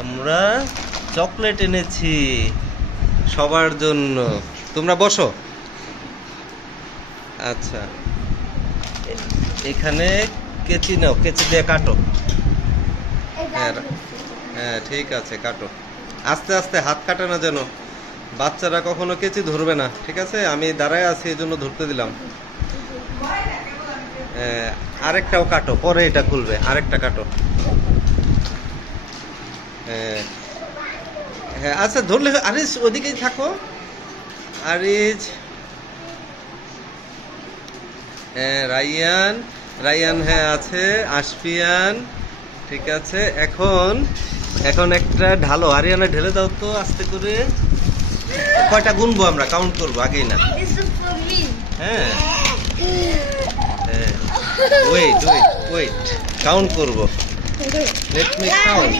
আমরা চকলেট এনেছি সবার জন্য। তোমরা বসো। আচ্ছা, এখানে কেচি নাও, কেচি দিয়ে কাটো। হ্যাঁ হ্যাঁ, ঠিক আছে, কাটো। আস্তে আস্তে, হাত কাটে না যেন। বাচ্চারা কখনো কেচি ধরবে না, ঠিক আছে? আমি দাঁড়ায় আছি এই জন্য ধরতে দিলাম। আরেকটাও কাটো, পরে এটা খুলবে। আরেকটা কাটো। হ্যাঁ হ্যাঁ, আচ্ছা ধরলে। আরিজ ওদিকেই থাকো। আরিজ, হ্যাঁ রাইয়ান, রাইয়ান হ্যাঁ আছে। আশফিয়ান, ঠিক আছে। এখন এখন একটা ঢালো, আরিয়ানা ঢেলে দাও তো আস্তে করে। কয়টা গুনবো আমরা, কাউন্ট করবো আগেই না। হ্যাঁ হ্যাঁ, ওয়েট ওয়েট ওয়েট, কাউন্ট করবো। Let me count.